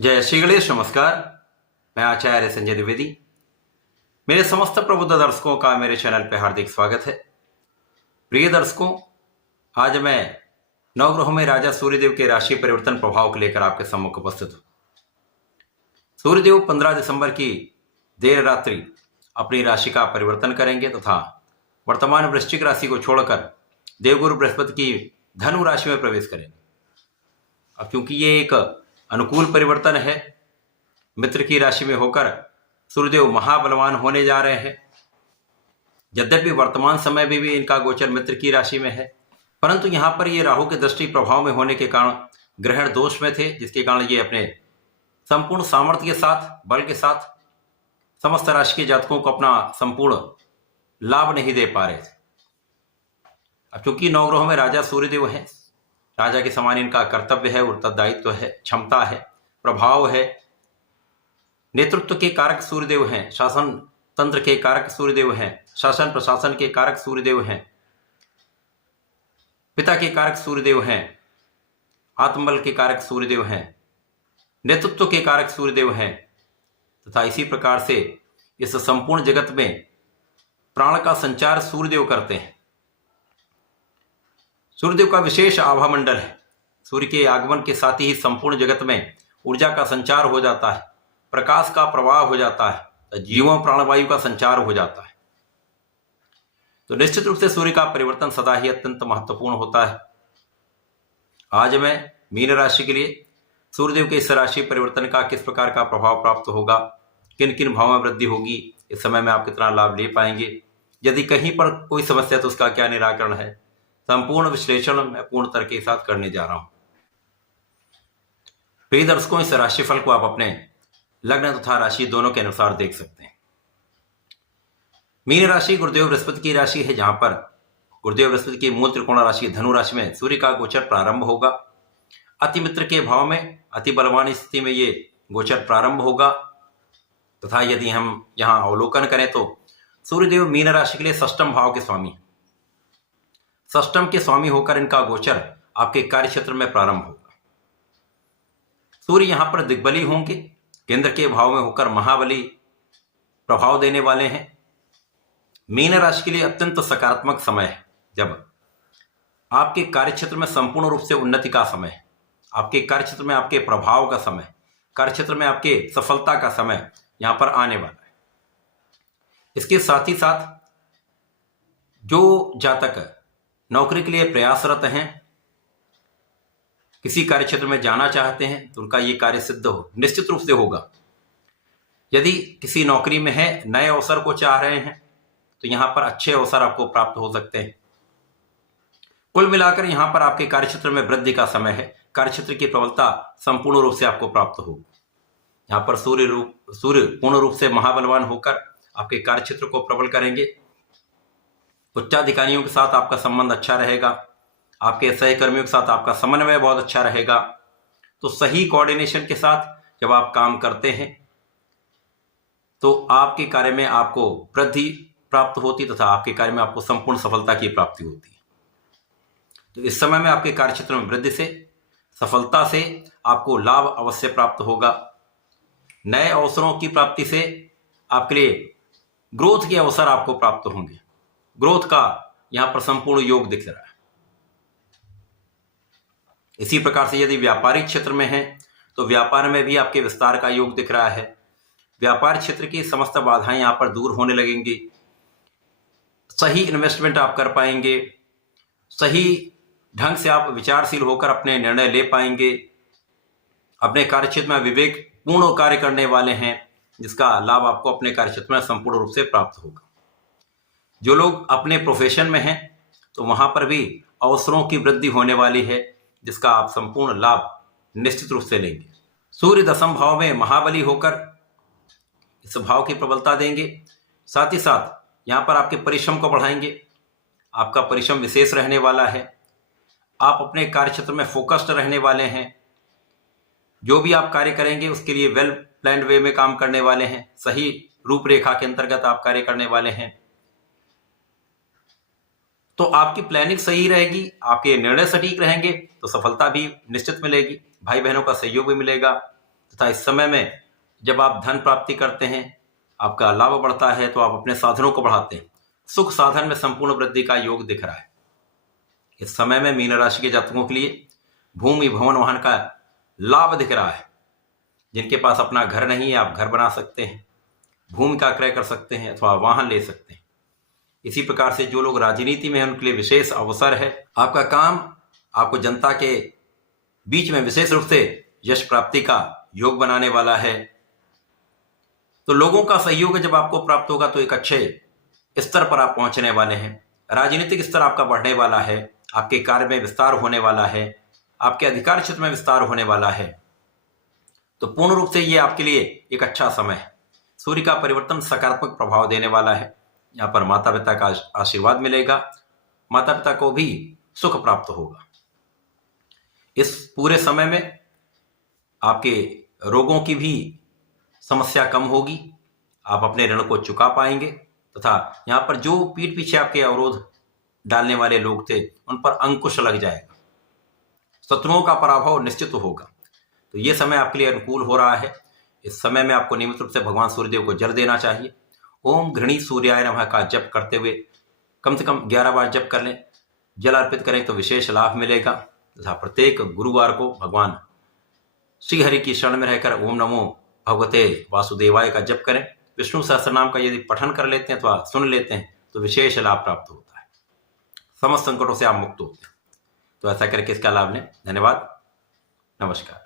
जय श्री गणेश। नमस्कार। मैं आचार्य संजय द्विवेदी। मेरे समस्त प्रबुद्ध दर्शकों का मेरे चैनल पर हार्दिक स्वागत है। प्रिय दर्शकों, आज मैं नवग्रहों में राजा सूर्यदेव के राशि परिवर्तन प्रभाव को लेकर आपके सम्मुख उपस्थित हूं। सूर्यदेव 15 दिसंबर की देर रात्रि अपनी राशि का परिवर्तन करेंगे तथा वर्तमान वृश्चिक राशि को छोड़कर देवगुरु बृहस्पति की धनु राशि में प्रवेश करेंगे। अब क्योंकि ये एक अनुकूल परिवर्तन है, मित्र की राशि में होकर सूर्यदेव महाबलवान होने जा रहे हैं। यद्यपि वर्तमान समय में भी इनका गोचर मित्र की राशि में है, परंतु यहाँ पर ये राहु के दृष्टि प्रभाव में होने के कारण ग्रहण दोष में थे, जिसके कारण ये अपने संपूर्ण सामर्थ्य के साथ, बल के साथ समस्त राशि के जातकों को अपना संपूर्ण लाभ नहीं दे पा रहे थे। अब चूंकि नवग्रहों में राजा सूर्यदेव है, राजा के समान इनका कर्तव्य है, उत्तरदायित्व है, क्षमता है, प्रभाव है, नेतृत्व के कारक सूर्यदेव हैं, शासन तंत्र के कारक सूर्यदेव हैं, शासन प्रशासन के कारक सूर्यदेव हैं, पिता के कारक सूर्यदेव हैं, आत्मबल के कारक सूर्यदेव हैं, नेतृत्व के कारक सूर्यदेव हैं तथा इसी प्रकार से इस संपूर्ण जगत में प्राण का संचार सूर्यदेव करते हैं। सूर्यदेव का विशेष आभा मंडल है। सूर्य के आगमन के साथ ही संपूर्ण जगत में ऊर्जा का संचार हो जाता है, प्रकाश का प्रवाह हो जाता है, जीवों प्राणवायु का संचार हो जाता है। तो निश्चित रूप से सूर्य का परिवर्तन सदा ही अत्यंत महत्वपूर्ण होता है। आज मैं मीन राशि के लिए सूर्यदेव के इस राशि परिवर्तन का किस प्रकार का प्रभाव प्राप्त होगा, किन किन भावों में वृद्धि होगी, इस समय में आप कितना लाभ ले पाएंगे, यदि कहीं पर कोई समस्या तो उसका क्या निराकरण है, संपूर्ण विश्लेषण मैं पूर्ण तर्क के साथ करने जा रहा हूं। प्रिय दर्शकों, इस राशिफल को आप अपने लग्न तथा राशि दोनों के अनुसार देख सकते हैं। मीन राशि गुरुदेव बृहस्पति की राशि है, जहां पर गुरुदेव बृहस्पति की मूल त्रिकोण राशि धनु राशि में सूर्य का गोचर प्रारंभ होगा। अति मित्र के भाव में अति बलवान स्थिति में ये गोचर प्रारंभ होगा तथा यदि हम यहां अवलोकन करें तो सूर्यदेव मीन राशि के लिए षष्ठम भाव के स्वामी, षष्ठम के स्वामी होकर इनका गोचर आपके कार्य क्षेत्र में प्रारंभ होगा। सूर्य यहां पर दिग्बली होंगे, केंद्र के भाव में होकर महाबली प्रभाव देने वाले हैं। मीन राशि के लिए अत्यंत सकारात्मक समय है, जब आपके कार्य क्षेत्र में संपूर्ण रूप से उन्नति का समय है, आपके कार्य क्षेत्र में आपके प्रभाव का समय, कार्य क्षेत्र में आपके सफलता का समय यहां पर आने वाला है। इसके साथ ही साथ जो जातक नौकरी के लिए प्रयासरत हैं, किसी कार्य क्षेत्र में जाना चाहते हैं, तो उनका ये कार्य सिद्ध हो निश्चित रूप से होगा। यदि किसी नौकरी में है, नए अवसर को चाह रहे हैं, तो यहां पर अच्छे अवसर आपको प्राप्त हो सकते हैं। कुल मिलाकर यहां पर आपके कार्य क्षेत्र में वृद्धि का समय है। कार्य क्षेत्र की प्रबलता संपूर्ण रूप से आपको प्राप्त होगी। यहां पर सूर्य पूर्ण रूप से महाबलवान होकर आपके कार्य क्षेत्र को प्रबल करेंगे। उच्चाधिकारियों के साथ आपका संबंध अच्छा रहेगा, आपके सहकर्मियों के साथ आपका समन्वय बहुत अच्छा रहेगा। तो सही कोऑर्डिनेशन के साथ जब आप काम करते हैं तो आपके कार्य में आपको वृद्धि प्राप्त होती तथा आपके कार्य में आपको संपूर्ण सफलता की प्राप्ति होती है। तो इस समय में आपके कार्य क्षेत्र में वृद्धि से, सफलता से आपको लाभ अवश्य प्राप्त होगा। नए अवसरों की प्राप्ति से आपके लिए ग्रोथ के अवसर आपको प्राप्त होंगे। ग्रोथ का यहां पर संपूर्ण योग दिख रहा है। इसी प्रकार से यदि व्यापारिक क्षेत्र में है तो व्यापार में भी आपके विस्तार का योग दिख रहा है। व्यापार क्षेत्र की समस्त बाधाएं यहां पर दूर होने लगेंगी। सही इन्वेस्टमेंट आप कर पाएंगे, सही ढंग से आप विचारशील होकर अपने निर्णय ले पाएंगे। अपने कार्य क्षेत्र में विवेकपूर्ण कार्य करने वाले हैं, जिसका लाभ आपको अपने कार्य क्षेत्र में संपूर्ण रूप से प्राप्त होगा। जो लोग अपने प्रोफेशन में हैं तो वहां पर भी अवसरों की वृद्धि होने वाली है, जिसका आप संपूर्ण लाभ निश्चित रूप से लेंगे। सूर्य दशम भाव में महाबली होकर इस भाव की प्रबलता देंगे। साथ ही साथ यहां पर आपके परिश्रम को बढ़ाएंगे। आपका परिश्रम विशेष रहने वाला है। आप अपने कार्य क्षेत्र में फोकस्ड रहने वाले हैं। जो भी आप कार्य करेंगे उसके लिए वेल प्लान्ड वे में काम करने वाले हैं। सही रूपरेखा के अंतर्गत आप कार्य करने वाले हैं। तो आपकी प्लानिंग सही रहेगी, आपके निर्णय सटीक रहेंगे तो सफलता भी निश्चित मिलेगी। भाई बहनों का सहयोग भी मिलेगा। तथा इस समय में जब आप धन प्राप्ति करते हैं, आपका लाभ बढ़ता है, तो आप अपने साधनों को बढ़ाते हैं। सुख साधन में संपूर्ण वृद्धि का योग दिख रहा है। इस समय में मीन राशि के जातकों के लिए भूमि भवन वाहन का लाभ दिख रहा है। जिनके पास अपना घर नहीं है, आप घर बना सकते हैं, भूमि का क्रय कर सकते हैं अथवा वाहन ले सकते हैं। इसी प्रकार से जो लोग राजनीति में हैं, उनके लिए विशेष अवसर है। आपका काम आपको जनता के बीच में विशेष रूप से यश प्राप्ति का योग बनाने वाला है। तो लोगों का सहयोग जब आपको प्राप्त होगा तो एक अच्छे स्तर पर आप पहुंचने वाले हैं। राजनीतिक स्तर आपका बढ़ने वाला है, आपके कार्य में विस्तार होने वाला है, आपके अधिकार क्षेत्र में विस्तार होने वाला है। तो पूर्ण रूप से ये आपके लिए एक अच्छा समय है। सूर्य का परिवर्तन सकारात्मक प्रभाव देने वाला है। यहाँ पर माता पिता का आशीर्वाद मिलेगा, माता पिता को भी सुख प्राप्त होगा। इस पूरे समय में आपके रोगों की भी समस्या कम होगी, आप अपने ऋण को चुका पाएंगे तथा यहाँ पर जो पीठ पीछे आपके अवरोध डालने वाले लोग थे, उन पर अंकुश लग जाएगा, शत्रुओं का पराभव निश्चित होगा। तो ये समय आपके लिए अनुकूल हो रहा है। इस समय में आपको नियमित रूप से भगवान सूर्यदेव को जल देना चाहिए। ओम घृणी सूर्याय नमः का जप करते हुए कम से कम 11 बार जप कर लें। जल अर्पित करें तो विशेष लाभ मिलेगा तथा प्रत्येक गुरुवार को भगवान श्री हरि की शरण में रहकर ओम नमो भगवते वासुदेवाय का जप करें। विष्णु सहस्त्रनाम का यदि पठन कर लेते हैं अथवा सुन लेते हैं तो विशेष लाभ प्राप्त होता है, समस्त संकटों से आप मुक्त होते हैं। तो ऐसा करके इसका लाभ लें। धन्यवाद, नमस्कार।